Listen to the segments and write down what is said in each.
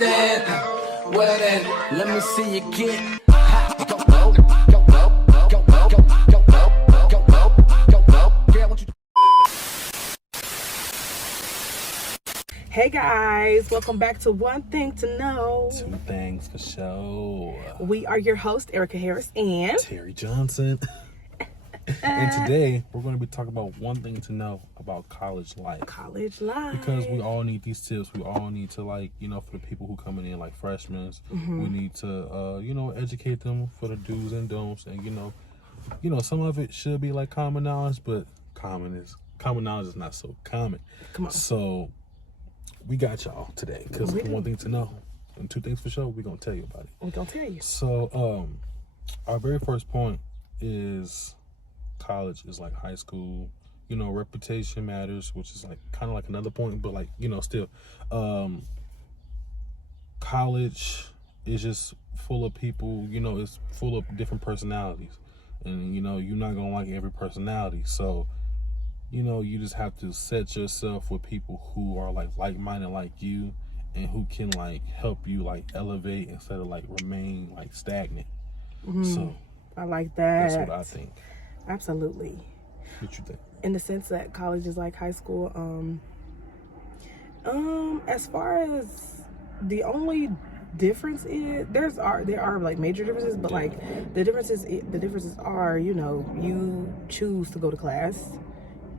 Well then, let me see you get. Hey guys, welcome back to One Thing to Know. Two Thangs Fasho. We are your host, Erika Harris and Terry Johnson. And today we're going to be talking about one thing to know about college life. College life. Because we all need these tips. We all need to, like, you know, for the people who coming in like freshmen, we need to, you know, educate them for the do's and don'ts. And you know, some of it should be like common knowledge, but common knowledge is not so common. Come on. So we got y'all today because one thing to know and two things for sure. We're gonna tell you about it. We're gonna tell you. So, our very first point is college is like high school. You know, reputation matters, which is like kind of like another point, but like, you know, still, college is just full of people. You know, it's full of different personalities, and you know, you're not gonna like every personality. So, you know, you just have to set yourself with people who are like-minded like you and who can like help you like elevate instead of like remain like stagnant. So I like that. that's what I think. Absolutely. What you think? In the sense that college is like high school. As far as the only difference is there are like major differences, but like the differences are, you know, you choose to go to class.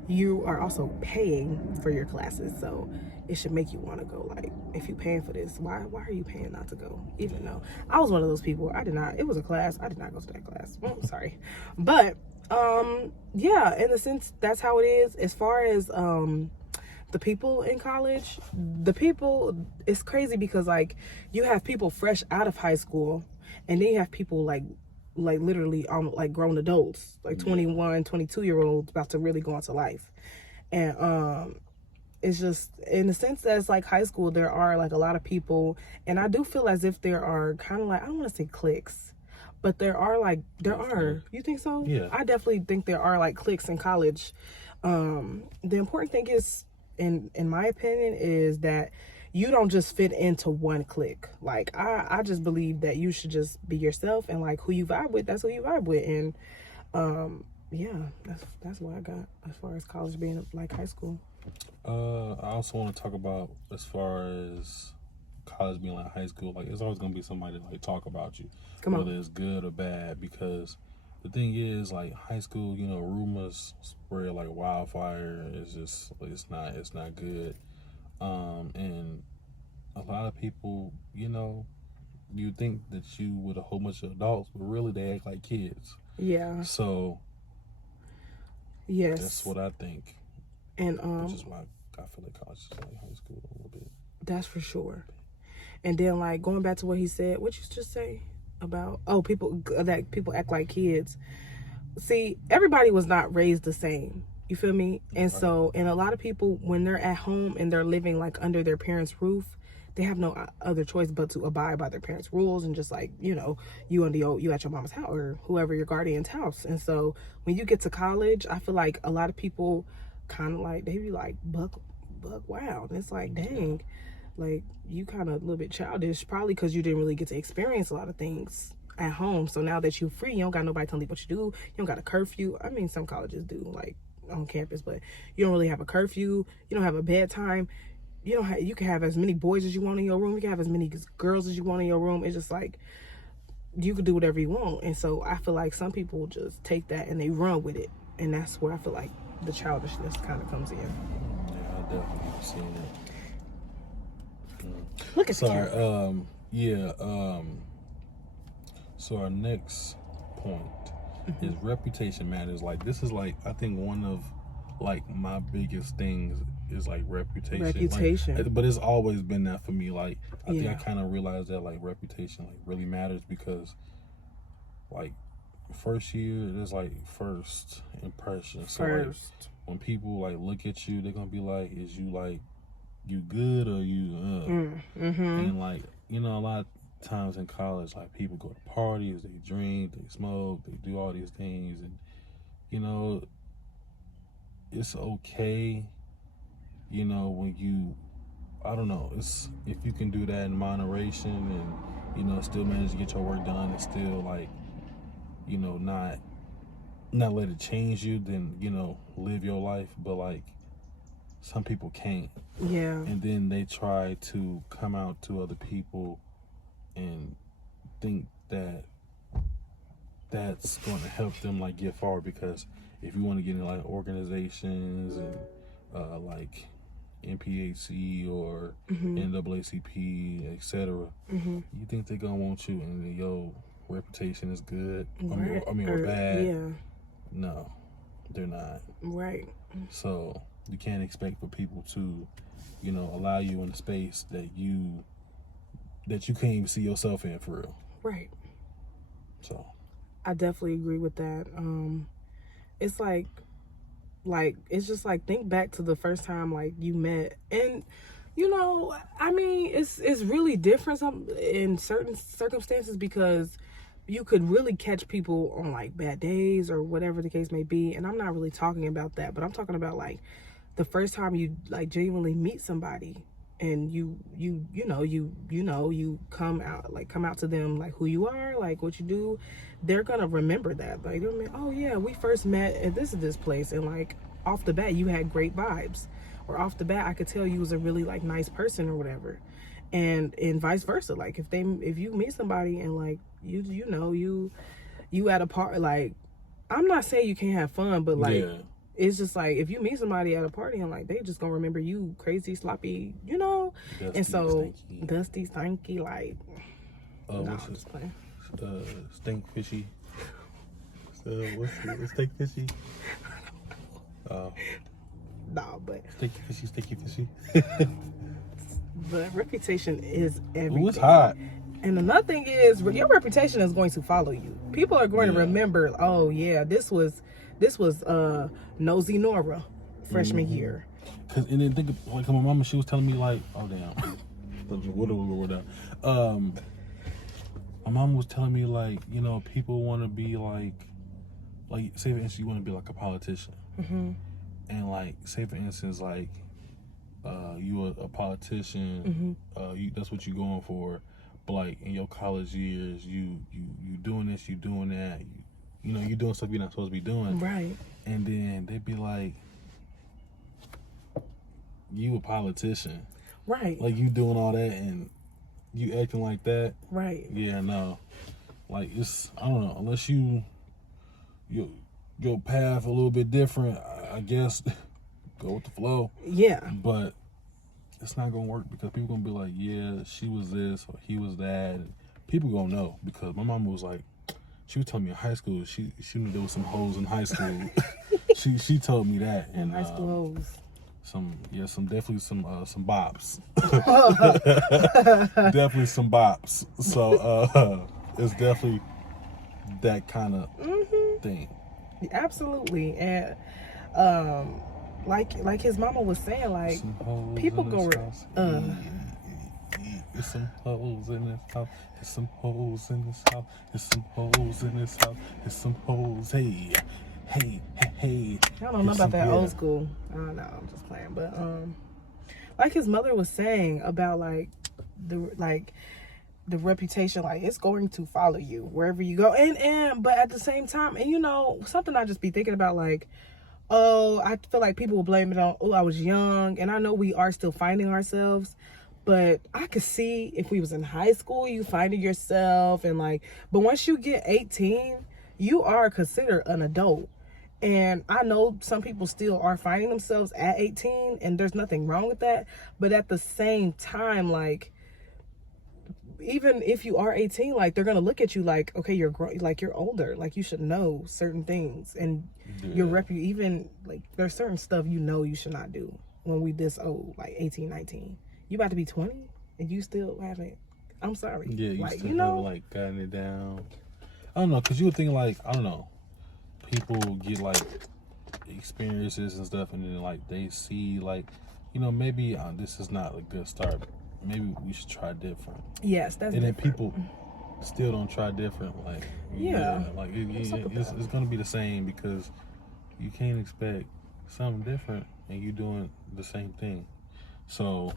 You are also paying for your classes, so it should make you want to go. Like, if you're paying for this, why are you paying not to go? Even though I was one of those people, it was a class, I did not go to that class. Oh, sorry. But yeah, in the sense, that's how it is. As far as the people in college, it's crazy because like you have people fresh out of high school, and then you have people like literally like grown adults, like 21, 22-year-olds about to really go into life. And it's just in the sense that it's like high school, there are like a lot of people, and I do feel as if there are kind of like, I don't want to say cliques, but there are. You think so? Yeah, I definitely think there are like cliques in college. The important thing is, in my opinion, is that you don't just fit into one clique. Like, I just believe that you should just be yourself, and like who you vibe with, that's who you vibe with. And yeah, that's what I got as far as college being like high school. I also want to talk about as far as college being like high school. Like, it's always gonna be somebody to like talk about you, whether it's good or bad. Because the thing is, like, high school, you know, rumors spread like wildfire. It's not good. And a lot of people, you know, you think that you with a whole bunch of adults, but really they act like kids. Yeah. So yes, that's what I think. And which is why I feel like college is like high school a little bit. That's for sure. And then like going back to what he said, what you just say about people act like kids. See, everybody was not raised the same. You feel me? And so, and a lot of people, when they're at home and they're living like under their parents' roof, they have no other choice but to abide by their parents' rules, and just like, you know, you at your mama's house or whoever your guardian's house. And so when you get to college, I feel like a lot of people kind of like, they be like buck wild. And it's like, dang, like you kind of a little bit childish, probably because you didn't really get to experience a lot of things at home. So now that you're free, you don't got nobody telling you what you do. You don't got a curfew. I mean, some colleges do, like on campus, but you don't really have a curfew. You don't have a bedtime. You can have as many boys as you want in your room. You can have as many girls as you want in your room. It's just like you can do whatever you want. And so I feel like some people just take that and they run with it, and that's where I feel like the childishness kind of comes in. Yeah, I definitely have seen it. Look at the camera. So our next point is reputation matters. Like, this is like, I think one of like my biggest things is like reputation. Like, but it's always been that for me. Like, I think I kind of realized that like reputation like really matters, because like first year it is like first impression. So like, when people like look at you, they're gonna be like, is you like, you good or you and like, you know, a lot of times in college, like, people go to parties, they drink, they smoke, they do all these things, and you know, it's okay, you know, when you I don't know. It's if you can do that in moderation and still manage to get your work done and still like not let it change you, then live your life. But like some people can't. Yeah. And then they try to come out to other people and think that that's going to help them like get far, because if you want to get in like organizations and like NPHC or NAACP, etc., you think they're gonna want you and your reputation is good? Right. Or bad? Yeah. No, they're not. Right. So you can't expect for people to, allow you in a space that you can't even see yourself in for real. Right. So I definitely agree with that. It's like it's just like, think back to the first time like you met, and I mean, it's really different in certain circumstances, because you could really catch people on like bad days or whatever the case may be. And I'm not really talking about that, but I'm talking about like the first time you like genuinely meet somebody and you come out to them like who you are, like what you do. They're gonna remember that. Like, they're like, oh yeah, we first met at this place, and like off the bat you had great vibes, or off the bat I could tell you was a really like nice person or whatever. And vice versa. Like if you meet somebody and like you at a party, like, I'm not saying you can't have fun, but like, yeah. It's just like if you meet somebody at a party and like they just gonna remember you crazy, sloppy, Dusty, and so stinky. dusty, stanky, like, no, What's I'm it? just playing. Stink fishy. What's it? Stink fishy? No, but Sticky fishy. but reputation is everything. Ooh, it's hot. And another thing is, your reputation is going to follow you. People are going to remember, oh yeah, this was Nosy Nora freshman year. And then think of, like, my mama, she was telling me like, oh damn, my mom was telling me like, people want to be like say for instance, you want to be like a politician, and like say for instance like, you a politician, that's what you're going for, but like in your college years, you doing this, you doing that, you doing stuff you're not supposed to be doing, right? And then they'd be like, you a politician, right? Like you doing all that and you acting like that, right? Yeah, no, like it's, I don't know, unless your path a little bit different, I guess go with the flow. Yeah, but it's not gonna work, because people gonna be like, yeah, she was this or he was that, and people gonna know, because my mama was like, she was telling me in high school, she knew there was some hoes in high school. she told me that, and high school hoes. Definitely some bops. Definitely some bops. So it's definitely that kind of thing. Absolutely. And like his mama was saying, like, people go there's some hoes in this house. There's some hoes in this house. There's some hoes in this house. There's some hoes. Hey. I don't know about that old school. I don't know. I'm just playing. But like his mother was saying about like the reputation, like it's going to follow you wherever you go. And but at the same time, and something I just be thinking about, like, oh, I feel like people will blame it on, oh, I was young, and I know we are still finding ourselves. But I could see if we was in high school, you finding yourself, and like, but once you get 18, you are considered an adult. And I know some people still are finding themselves at 18, and there's nothing wrong with that. But at the same time, like, even if you are 18, like, they're gonna look at you like, okay, you're older, like you should know certain things, and even like there's certain stuff you should not do when we this old, like 18, 19. You about to be 20 and you still haven't. I'm sorry. Yeah, you like, still haven't like gotten it down. I don't know, because you would think like, I don't know, people get like experiences and stuff, and then like they see like, maybe this is not a good start. Maybe we should try different. Yes, that's and different. Then people still don't try different. Like, like it's gonna be the same, because you can't expect something different and you doing the same thing. So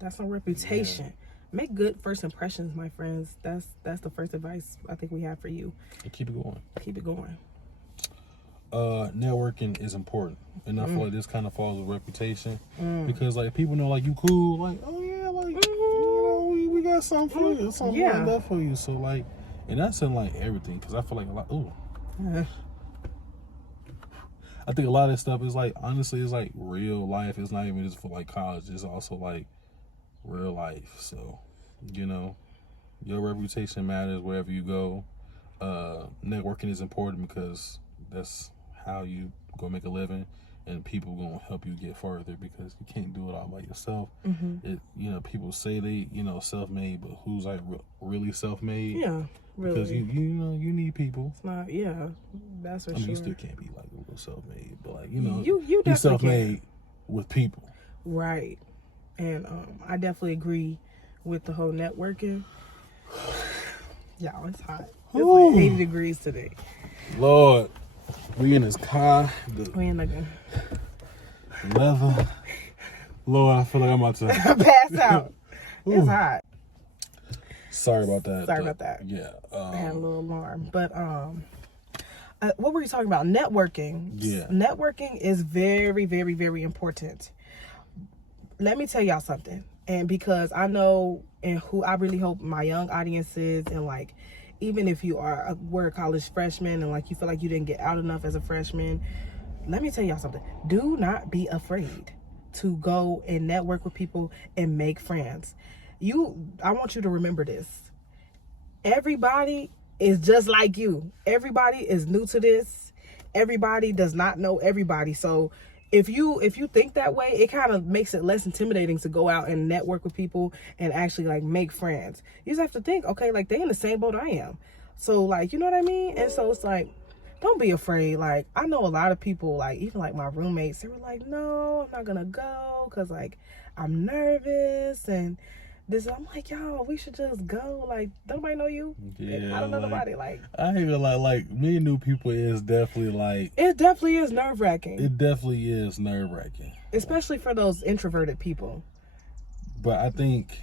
That's no reputation. Make good first impressions, my friends. That's the first advice I think we have for you. And keep it going. Keep it going. Networking is important, and I feel like this kind of falls with reputation because like people know like you cool, like oh yeah, like we got something for you, something like that for you. So like, and that's in like everything because I feel like a lot. I think a lot of this stuff is like honestly, it's like real life. It's not even just for like college. It's also like real life. So your reputation matters wherever you go. Networking is important because that's how you go make a living, and people gonna help you get further because you can't do it all by yourself. People say they self-made, but who's like really self-made? Yeah, really. Because you need people. It's not. Yeah, that's for sure. You still can't be like a little self-made, but like you self-made with people. Right, and I definitely agree with the whole networking. Y'all, it's hot. It's like 80 degrees today. Lord, we in this car. We in the leather. Lord, I feel like I'm about to pass out. It's hot. Sorry about that. Yeah. I had a little alarm. But what were you talking about? Networking. Yeah. Networking is very, very, very important. Let me tell y'all something. And because I know and who I really hope my young audience is, and like even if you were a college freshman and like you feel like you didn't get out enough as a freshman, let me tell y'all something. Do not be afraid to go and network with people and make friends. I want you to remember this. Everybody is just like you. Everybody is new to this. Everybody does not know everybody. So if you think that way, it kind of makes it less intimidating to go out and network with people and actually like make friends. You just have to think, okay, like they in the same boat I am. So like, you know what I mean? And so it's like, don't be afraid. Like I know a lot of people, like even like my roommates, they were like, no, I'm not gonna go because like I'm nervous and this. I'm like, y'all, we should just go. Like nobody know you. Yeah, I don't know nobody. Like I ain't gonna lie, like meeting new people is definitely like it definitely is nerve-wracking. It definitely is nerve-wracking, especially for those introverted people. But I think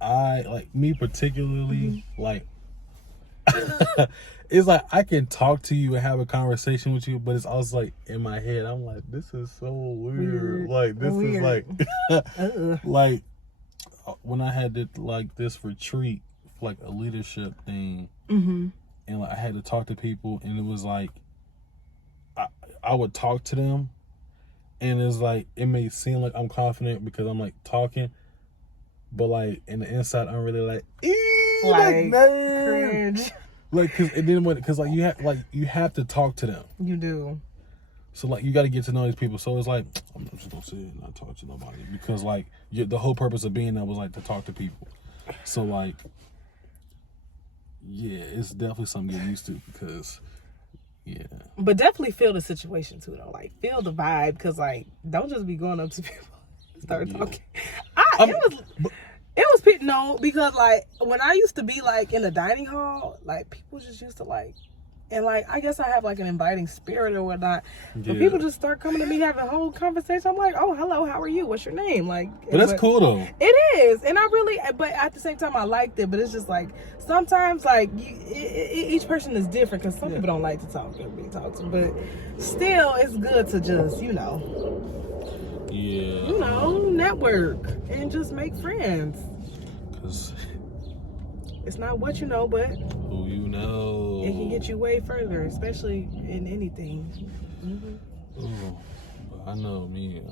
I like me particularly like it's like I can talk to you and have a conversation with you, but it's also like in my head I'm like, this is so weird. Like this is like like when I had this retreat, like a leadership thing, and like I had to talk to people, and it was like I would talk to them, and it's like it may seem like I'm confident because I'm like talking, but like in the inside I'm really like cringe. Like because you have to talk to them. You do. So like you got to get to know these people. So it's like I'm just gonna sit and not talk to nobody because like the whole purpose of being there was like to talk to people. So like yeah, it's definitely something to get used to because yeah. But definitely feel the situation too though. Like feel the vibe because like don't just be going up to people and start talking. It was because like when I used to be like in the dining hall, like people just used to like, and like I guess I have like an inviting spirit or whatnot. But people just start coming to me having a whole conversation. I'm like, oh hello, how are you? What's your name? Like, but that's cool though. It is, and but at the same time I liked it. But it's just like sometimes like each person is different because some people don't like to talk and be talked to, but still it's good to just network and just make friends. Cause it's not what you know, but who you know. It can get you way further, especially in anything. But I know me.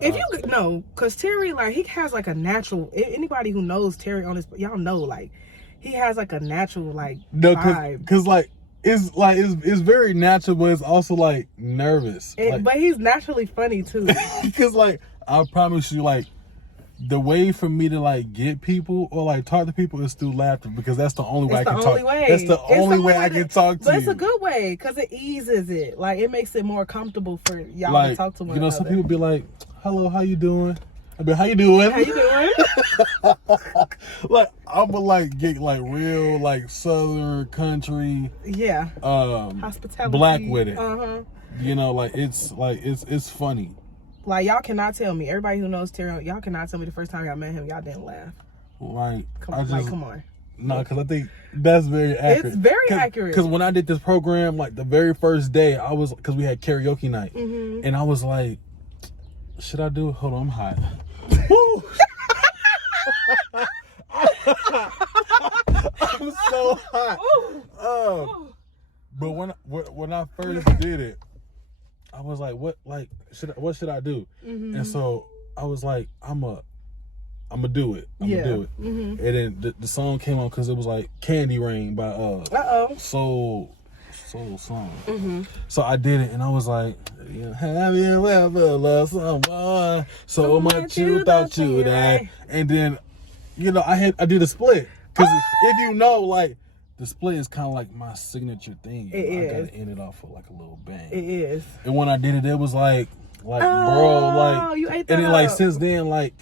If you know, cause Terry, like he has like a natural. Anybody who knows Terry on this, y'all know, like he has like a natural like vibe. Cause like. It's very natural, but it's also like nervous. But he's naturally funny too. Because like I promise you, like the way for me to like get people or like talk to people is through laughter because that's the only way I can talk. That's the only way I can talk to you. But it's a good way because it eases it. Like it makes it more comfortable for y'all to talk to one another. Some people be like, "Hello, how you doing?" I mean, how you doing? How you doing? Like I'm gonna like get like real like southern country. Yeah. Hospitality. Black with it. Uh-huh. Like it's funny. Like, y'all cannot tell me. Everybody who knows Terry, y'all cannot tell me the first time y'all met him, y'all didn't laugh. Like, Come on. No, because I think that's very accurate. It's very accurate. Because when I did this program, like the very first day, because we had karaoke night, and I was like, should I do it? Hold on, I'm hot. Woo! I'm so hot. But when I first did it, I was like, what should I do? And so I was like, I'm gonna do it. I'm gonna do it. And then the song came on because it was like Candy Rain by Soul Song. So I did it, and I was like, have you ever loved someone so much you thought you died? And then, I did a split because if you know, like, the split is kind of like my signature thing. I gotta end it off with like a little bang. It is. And when I did it, it was like bro, like, you ate that and then like up. since then, like,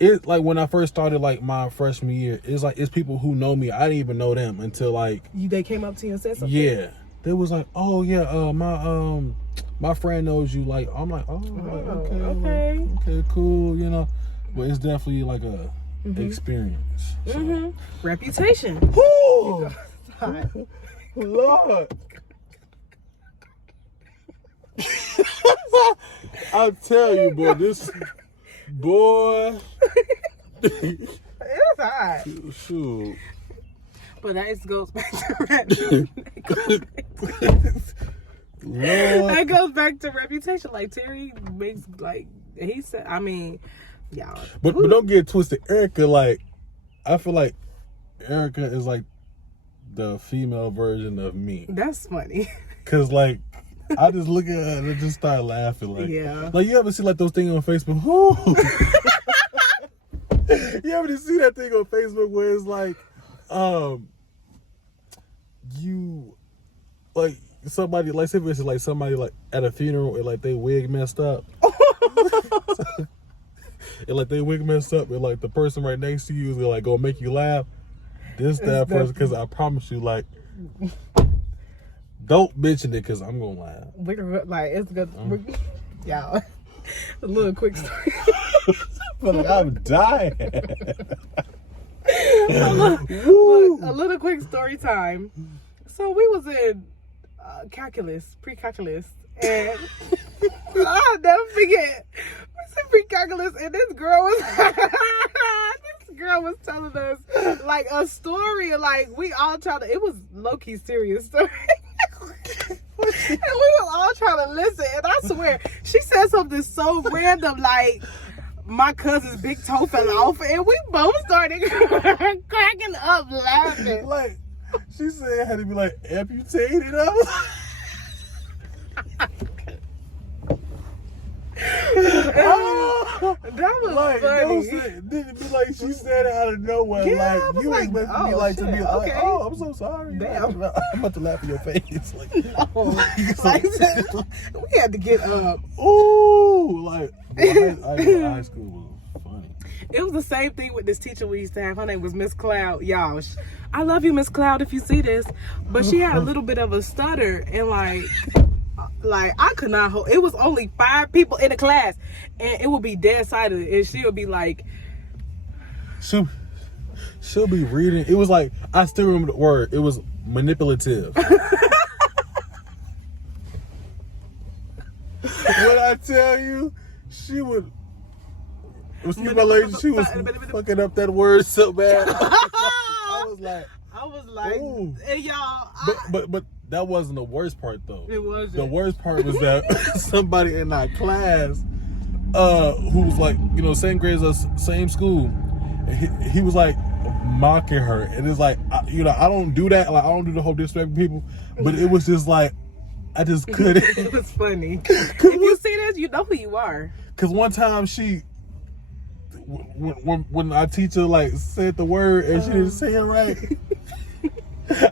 it, like, when I first started like my freshman year, it's people who know me. I didn't even know them until like they came up to you and said something. Yeah, they was like, oh yeah, my friend knows you. Like, I'm like, okay, cool, but it's definitely like a experience. So. Reputation. Woo! Lord. I'll tell you, boy, boy. It's hot. Shoot. But that goes back to that goes back to reputation. Like, Terry makes, like, he said, I mean, y'all. But don't get it twisted. Erika, like, I feel like Erika is like the female version of me. That's funny. Cause like, I just look at her and I just start laughing. Like, like, you ever see like those things on Facebook? You ever see that thing on Facebook where it's like, you, like, somebody, like, say for instance, like somebody like at a funeral and like they wig messed up. And like they wig messed up, and like the person right next to you is gonna like go make you laugh. That person, because I promise you, like, don't mention it because I'm gonna laugh. We're like, it's good. Y'all, a little quick story. But I'm dying. a little quick story time. So we was in pre-calculus, and I'll never forget. We said pre-calculus, and this girl was telling us like a story, like we all trying to. It was low-key serious story. And we was all trying to listen, and I swear she said something so random, like my cousin's big toe fell off, and we both started cracking up laughing. Like, she said it had to be like amputated. I was that was like, funny. Did it be like she said it out of nowhere? Yeah, like, you expect me like to be like, okay. oh, I'm so sorry. Damn. I'm about to laugh in your face. Like, Like, we had to get up. Ooh, like, high school was funny. It was the same thing with this teacher we used to have. Her name was Miss Cloud. Y'all, I love you, Miss Cloud, if you see this. But she had a little bit of a stutter, and like I could not hold. It was only 5 people in the class, and it would be dead silent, and she'll be like, she'll be reading. It was like, I still remember the word. It was manipulative. When I tell you, she would. Excuse my lady, she was fucking up that word so bad. I was like, ooh. And y'all, but that wasn't the worst part though. It wasn't. The worst part was that somebody in our class, who was like, same grade as us, same school, he was like mocking her, and it's like, I don't do that. Like, I don't do the whole disrespecting people, but it was just like, I just couldn't. It was funny. If you see this, you know who you are. Cause one time when our teacher like said the word and she didn't say it right,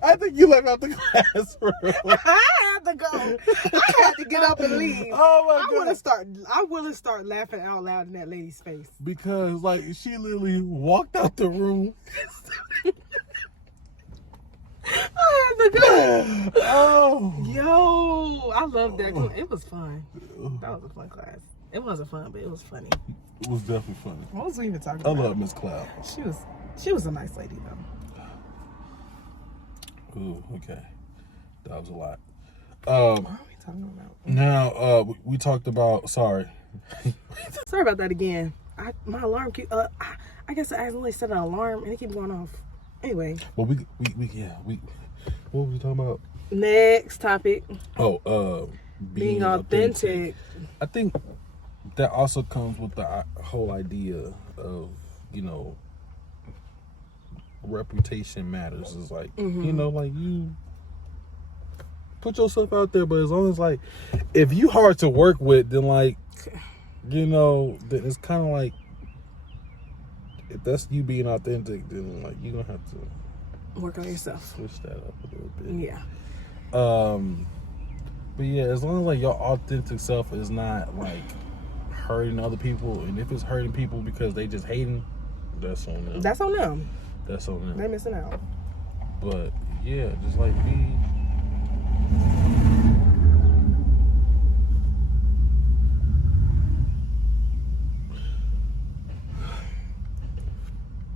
I think you left out the classroom. I had to go. I had to get up and leave. Oh my God! I wouldn't start laughing out loud in that lady's face because like she literally walked out the room. I had to go. Oh, Yo, I love that. It was fun. That was a fun class. It wasn't fun, but it was funny. It was definitely funny. What was we even talking I about? love Miss Cloud. She was a nice lady though. Ooh, okay. That was a lot. What are we talking about? Now, we talked about, sorry. Sorry about that again. My alarm keep, I guess I accidentally set an alarm and it keeps going off. Anyway. Well, what were we talking about? Next topic. Oh, being authentic. I think that also comes with the whole idea of, you know, reputation matters. It's like, you know, like you put yourself out there, but as long as like, if you hard to work with, then like, you know, then it's kind of like, if that's you being authentic, then like you're gonna have to work on yourself. Switch that up a little bit. Yeah. But yeah, as long as like your authentic self is not like hurting other people, and if it's hurting people because they just hating, that's on them. That's on them. That's on them. They missing out. But yeah, just like be.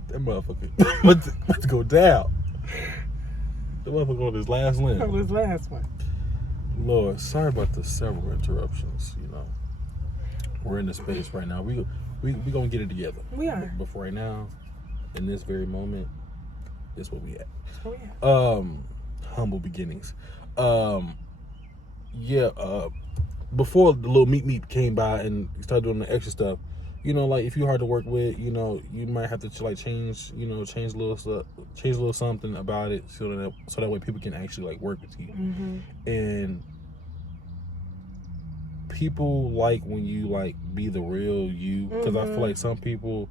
That motherfucker about to go down. The motherfucker on his last limb. On his last one. Lord, sorry about the several interruptions. You know, we're in the space right now. We gonna get it together. We are. But for right now, in this very moment, this where we at. Oh yeah. Humble beginnings. Yeah. Before the little meat came by and started doing the extra stuff, you know, like if you're hard to work with, you know, you might have to like change a little stuff, change a little something about it, so that way people can actually like work with you. And people like when you like be the real you, because I feel like some people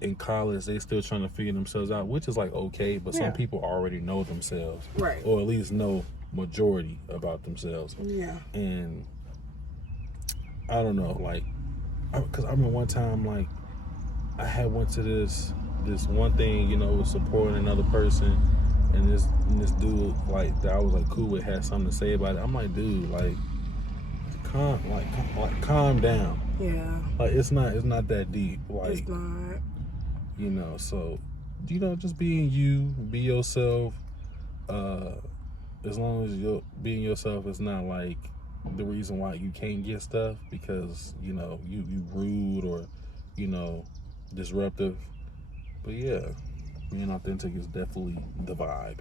in college they still trying to figure themselves out, which is like okay, but some people already know themselves, right? Or at least know majority about themselves. Yeah. And I don't know, like. Because I remember one time, like, I had went to this one thing, you know, was supporting another person, and this dude, like, that I was, like, cool with, had something to say about it. I'm like, dude, like, calm down. Yeah. Like, it's not that deep. Like, it's not. You know, so, you know, just being you, be yourself, as long as you're being yourself, it's not, like, the reason why you can't get stuff because, you know, you rude or, you know, disruptive. But yeah, being authentic is definitely the vibe.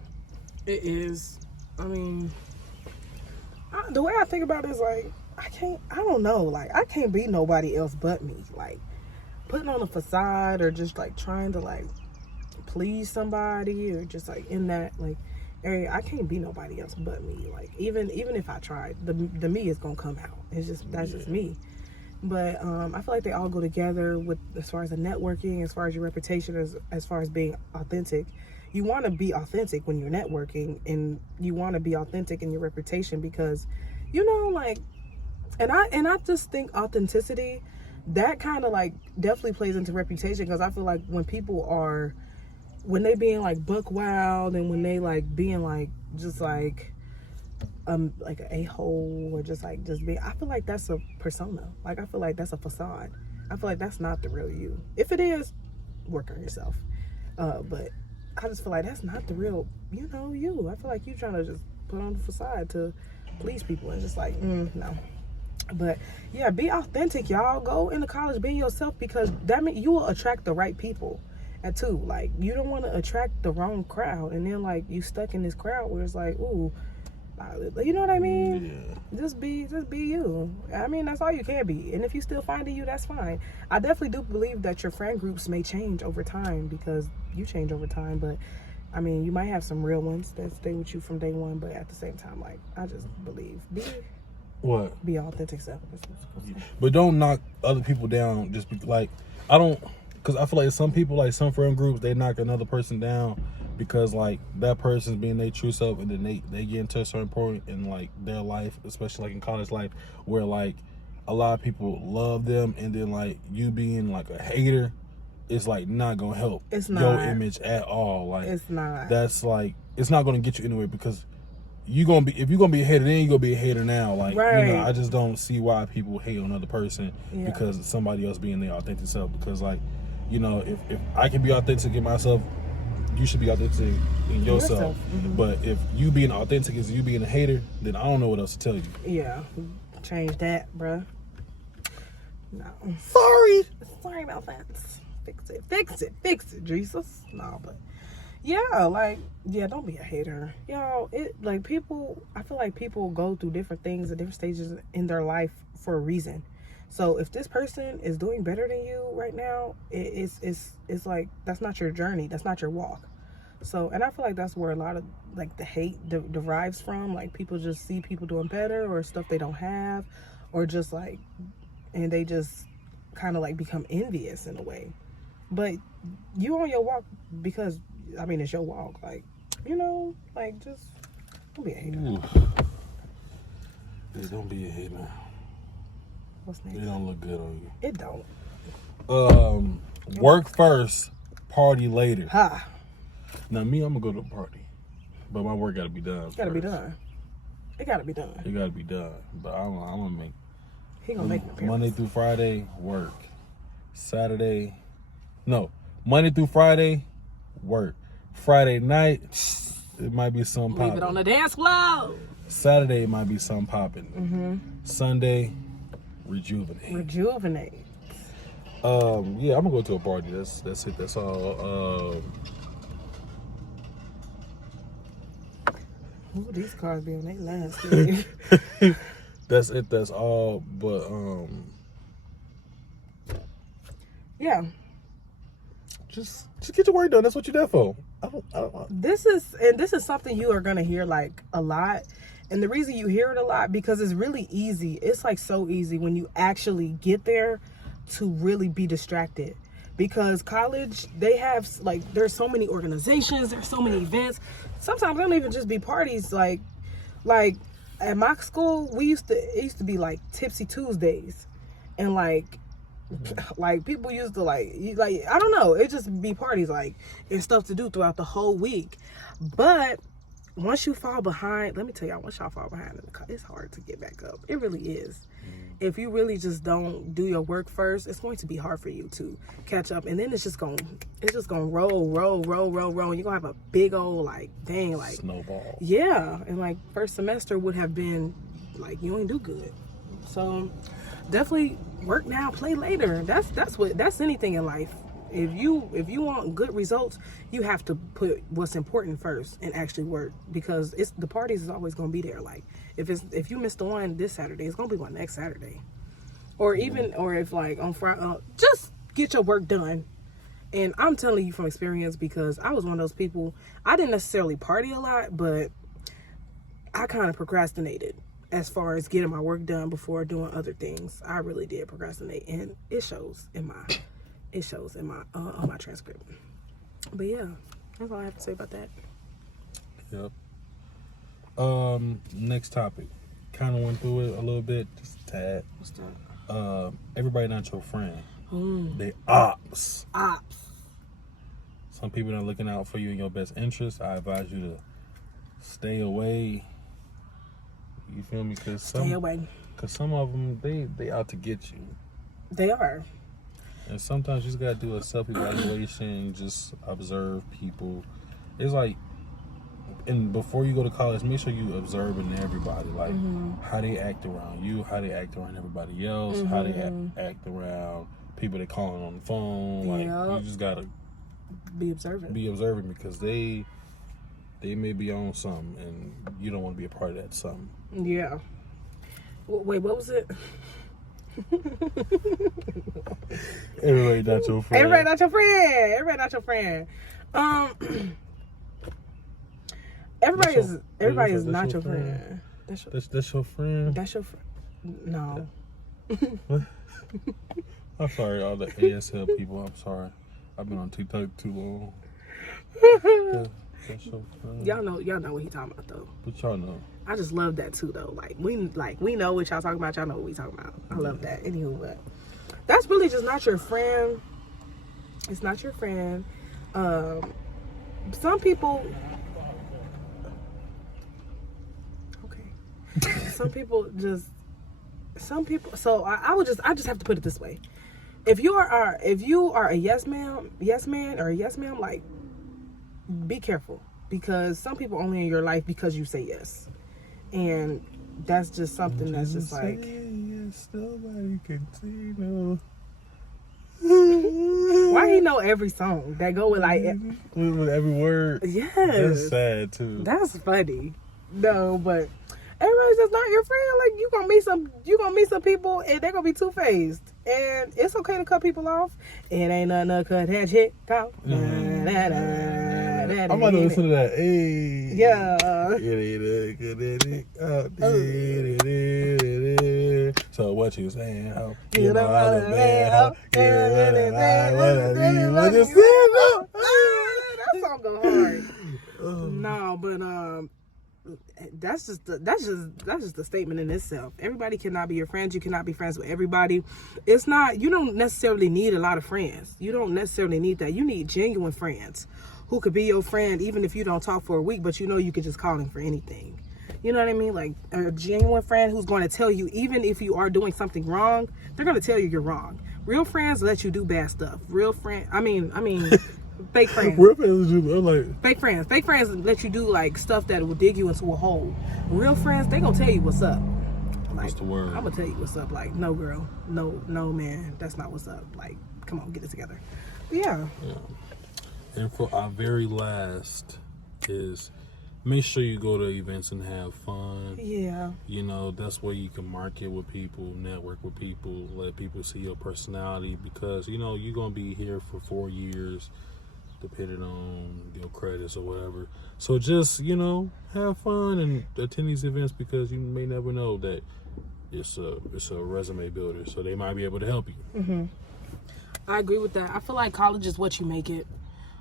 It is. I mean, the way I think about it is like, I don't know, like, I can't be nobody else but me. Like, putting on a facade or just like trying to like please somebody or just like in that like area, I can't be nobody else but me. Like even if I tried, the me is gonna come out. It's just that's just me. But I feel like they all go together with as far as the networking, as far as your reputation, as far as being authentic. You want to be authentic when you're networking, and you want to be authentic in your reputation because, you know, like, and I just think authenticity, that kind of like definitely plays into reputation, because I feel like when people are, when they being like buck wild and when they like being like just like an a-hole or just being, I feel like that's a persona. Like I feel like that's a facade. I feel like that's not the real you. If it is, work on yourself. But I just feel like that's not the real, you know, you. I feel like you trying to just put on the facade to please people and just like, no. But yeah, be authentic, y'all. Go into college being yourself, because that means you will attract the right people. And too, like, you don't want to attract the wrong crowd, and then like you stuck in this crowd where it's like, ooh, you know what I mean? Yeah. Just be you. I mean, that's all you can be. And if you still finding you, that's fine. I definitely do believe that your friend groups may change over time, because you change over time. But I mean, you might have some real ones that stay with you from day one. But at the same time, like, I just believe be authentic self. But don't knock other people down. Just be like, because I feel like some people, like some friend groups, they knock another person down because like that person's being their true self, and then they get into a certain point in like their life, especially like in college life, where like a lot of people love them, and then like you being like a hater is like not gonna help your image at all. Like it's not. That's like, it's not gonna get you anywhere, because if you're gonna be a hater, then you're gonna be a hater now. Like, right. you know, I just don't see why people hate on another person because of somebody else being their authentic self. Because, like, you know, if I can be authentic in myself, you should be authentic in yourself. Mm-hmm. But if you being authentic is you being a hater, then I don't know what else to tell you. Yeah, change that, bruh. No. Sorry about that. Fix it, Jesus. No, but yeah, like, yeah, don't be a hater. Y'all, I feel like people go through different things at different stages in their life for a reason. So if this person is doing better than you right now, it's like, that's not your journey. That's not your walk. So, and I feel like that's where a lot of, like, the hate derives from. Like, people just see people doing better or stuff they don't have, or just, like, and they just kind of, like, become envious in a way. But you on your walk because, I mean, it's your walk. Like, you know, like, just don't be a hater. Yeah, don't be a hater. What's next? It don't look good on you. It don't. Work first, party later. Ha. Now, me, I'm gonna go to a party, but my work gotta be done. It gotta be done. It gotta be done. But I'm gonna make. He gonna make the Monday through Friday, work. Monday through Friday, work. Friday night, it might be some popping. Leave it on the dance floor. Saturday, it might be some popping. Mm-hmm. Sunday, rejuvenate. Yeah, I'm gonna go to a party. That's it. That's all. Ooh, these cars be on their last. That's it. That's all. But yeah. Just get your work done. That's what you're there for. I don't. This is something you are gonna hear, like, a lot. And the reason you hear it a lot, because it's really easy. It's, like, so easy when you actually get there to really be distracted. Because college, they have, like, there's so many organizations, there's so many events. Sometimes they don't even just be parties. Like at my school, it used to be, like, Tipsy Tuesdays. And, like people used to, like, I don't know, it just be parties, like, and stuff to do throughout the whole week. But once you fall behind, let me tell y'all, once y'all fall behind, it's hard to get back up. It really is. If you really just don't do your work first, it's going to be hard for you to catch up. And then it's just gonna roll. You're gonna have a big old, like, dang, like, snowball. Yeah. And, like, first semester would have been like, you ain't do good. So definitely work now, play later. That's anything in life. If you want good results, you have to put what's important first and actually work, because the parties is always gonna be there. Like, if you missed the one this Saturday, it's gonna be one next Saturday, or if, like, on Friday, just get your work done. And I'm telling you from experience, because I was one of those people. I didn't necessarily party a lot, but I kind of procrastinated as far as getting my work done before doing other things. I really did procrastinate, and it shows in my on my transcript. But yeah, that's all I have to say about that. Yep. Next topic. Kind of went through it a little bit, just a tad. What's that? Everybody not your friend. They ops. Some people not looking out for you in your best interest. I advise you to stay away. You feel me? Stay away. Because some of them, they out to get you. They are. And sometimes you just gotta do a self-evaluation, just observe people. It's like, and before you go to college, make sure you observing everybody, like how they act around you, how they act around everybody else, how they act around people they calling on the phone. Like, you just gotta be observant. Because they may be on something, and you don't want to be a part of that something. Yeah. Wait, what was it? Everybody not your friend. Everybody not your friend. Everybody is not your friend. That's your friend. That's your friend. No. I'm sorry, all the ASL people. I'm sorry. I've been on TikTok too long. That's your friend. Y'all know what he talking about, though. But y'all know. I just love that too, though. We know what y'all talking about. Y'all know what we talking about. I love that. Anywho, but that's really just not your friend. It's not your friend. Some people. some people. So I just have to put it this way: if you are a yes man, or a yes ma'am, like, be careful, because some people only in your life because you say yes, and that's just something that's just like. Yes, nobody can see no. Why he know every song that go with like with every word? Yes, that's sad too. That's funny. No, but everybody's just not your friend. Like, you gonna meet some people and they're gonna be two-faced, and it's okay to cut people off. It ain't nothing to cut that shit off. I'm about to listen to that. Hey, yeah. So what you saying? How You know how to bad? That song go hard. No, but that's just the statement in itself. Everybody cannot be your friends. You cannot be friends with everybody. It's not. You don't necessarily need a lot of friends. You don't necessarily need that. You need genuine friends who could be your friend even if you don't talk for a week, but you know you could just call them for anything. You know what I mean? Like, a genuine friend who's going to tell you, even if you are doing something wrong, they're going to tell you you're wrong. Real friends let you do bad stuff. Fake friends. Real friends, I'm like fake friends. Fake friends let you do like stuff that will dig you into a hole. Real friends, they gonna tell you what's up. Like, what's the word? I'm gonna tell you what's up. Like, no girl, no man, that's not what's up. Like, come on, get it together. But yeah. And for our very last is, make sure you go to events and have fun. Yeah. You know, that's where you can market with people, network with people, let people see your personality, because, you know, you're going to be here for 4 years, depending on your credits or whatever. So just, you know, have fun and attend these events, because you may never know that it's a resume builder. So they might be able to help you. Mm-hmm. I agree with that. I feel like college is what you make it.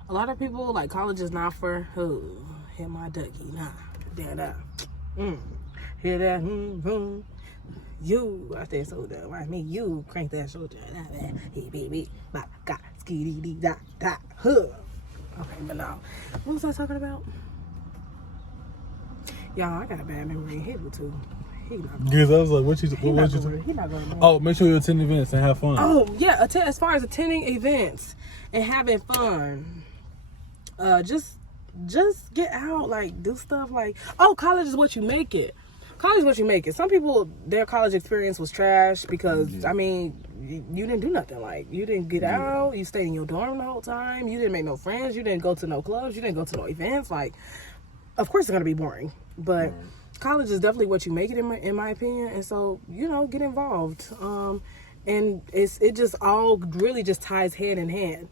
A lot of people, like, college is not for who? Hit my ducky, nah. That. Hear that? You out there, so that like me. You crank that shoulder. Hey, baby, my God, skiddy dee da da. Huh. Okay, but now, what was I talking about? Y'all, I got a bad memory. He do too. He not going. Because I was like, what you? He not going. Oh, make sure you attend events and have fun. Oh yeah, as far as attending events and having fun, just get out, like, do stuff like, college is what you make it. College is what you make it. Some people, their college experience was trash because, I mean, you didn't do nothing. Like, you didn't get out. You stayed in your dorm the whole time. You didn't make no friends. You didn't go to no clubs. You didn't go to no events. Like, of course it's going to be boring. But college is definitely what you make it, in my opinion. And so, you know, get involved. And it just all really just ties hand in hand.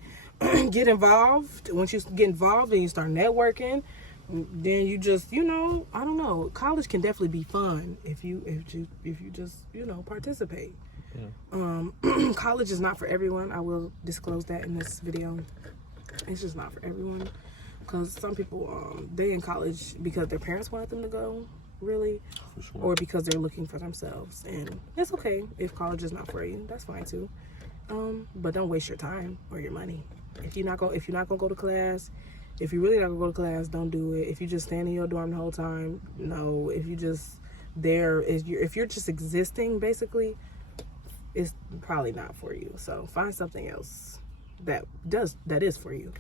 Get involved. Once you get involved and you start networking, then you just, you know, I don't know. College can definitely be fun if you just, you know, participate. Yeah. College is not for everyone. I will disclose that in this video. It's just not for everyone, because some people they in college because their parents wanted them to go, really, for sure, or because they're looking for themselves. And it's okay if college is not for you. That's fine too. But don't waste your time or your money. If you're not gonna go to class, if you really not gonna go to class, don't do it. If you just stand in your dorm the whole time, no. If you just if you're just existing, basically, it's probably not for you. So find something else that is for you,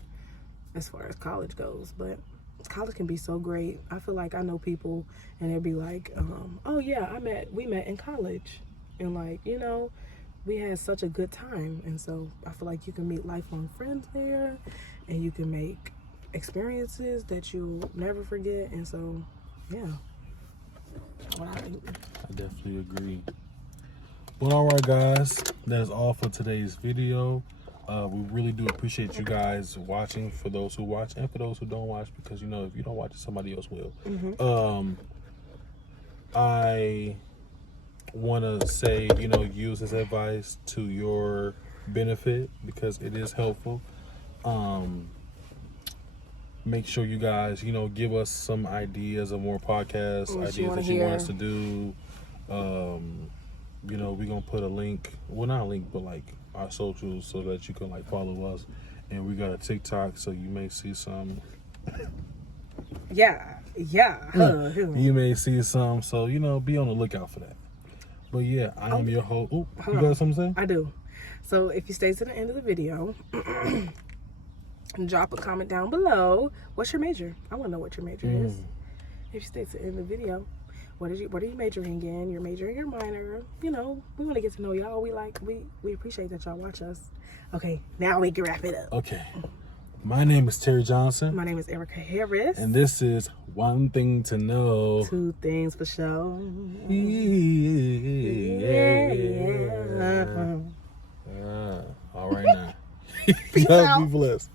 as far as college goes. But college can be so great. I feel like I know people and they'll be like, oh yeah, we met in college, and like, you know, we had such a good time. And so I feel like you can meet lifelong friends there, and you can make experiences that you'll never forget. And so, yeah, that's what I think. I definitely agree. Well, all right, guys, that's all for today's video. We really do appreciate you guys watching, for those who watch and for those who don't watch, because, you know, if you don't watch it, somebody else will. I want to say, you know, use this advice to your benefit, because it is helpful. Make sure you guys, you know, give us some ideas of more podcast ideas that you want us to do. You know, we're gonna put a link, well, not a link, but like our socials, so that you can like follow us. And we got a TikTok, so you may see some You may see some, so you know, be on the lookout for that. But yeah, I am your host. Oh, you got something to say? I do. So if you stay to the end of the video, drop a comment down below. What's your major? I want to know what your major is. If you stay to the end of the video, what are you majoring in? Your major and your minor. You know, we want to get to know y'all. We appreciate that y'all watch us. Okay, now we can wrap it up. Okay. My name is Terry Johnson. My name is Erika Harris. And this is One Thing to Know. Two things for sure. All right now. Peace out. Be blessed.